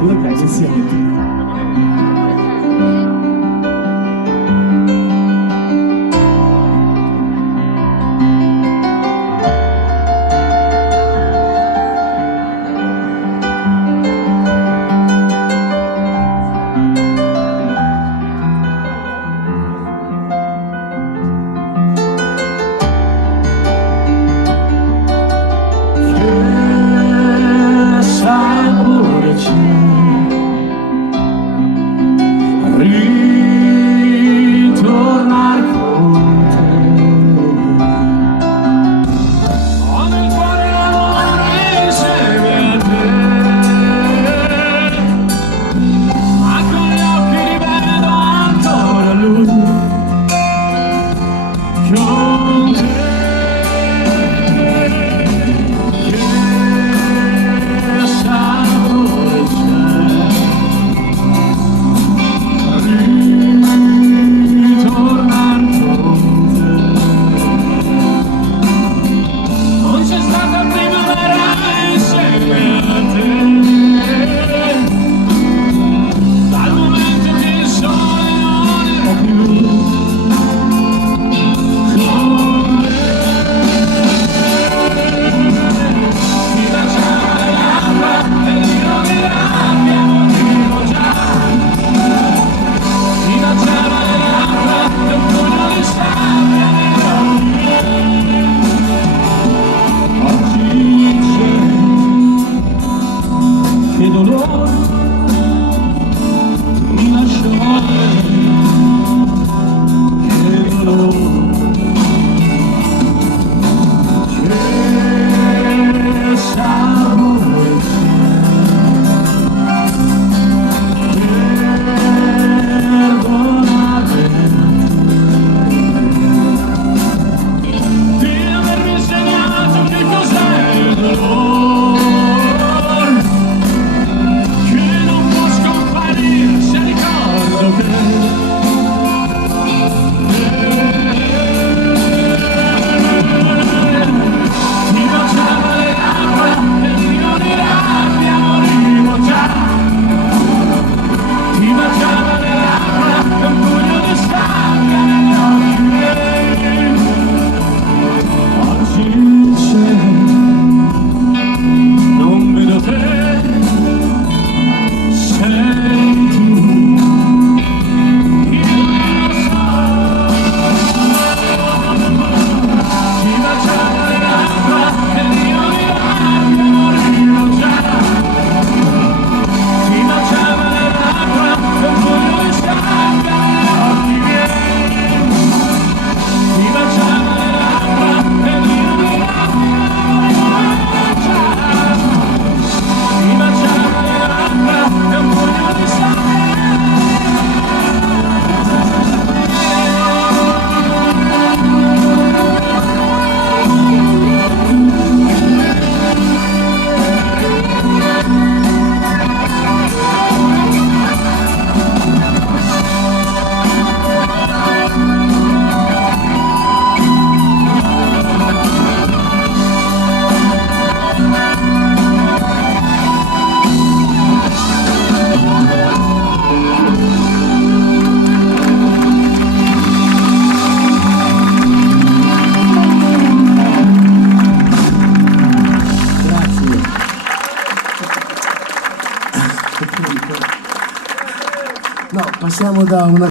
tu lo prendi insieme. Ritornar con te, ho nel cuore l'amore insieme a te, ma con gli occhi rivedo ancora lui, con te, che sapore c'è. Che dolore mi lasciò, che dolore, che sapore perdonare di avermi insegnato che cos'è il dolore. No, passiamo da una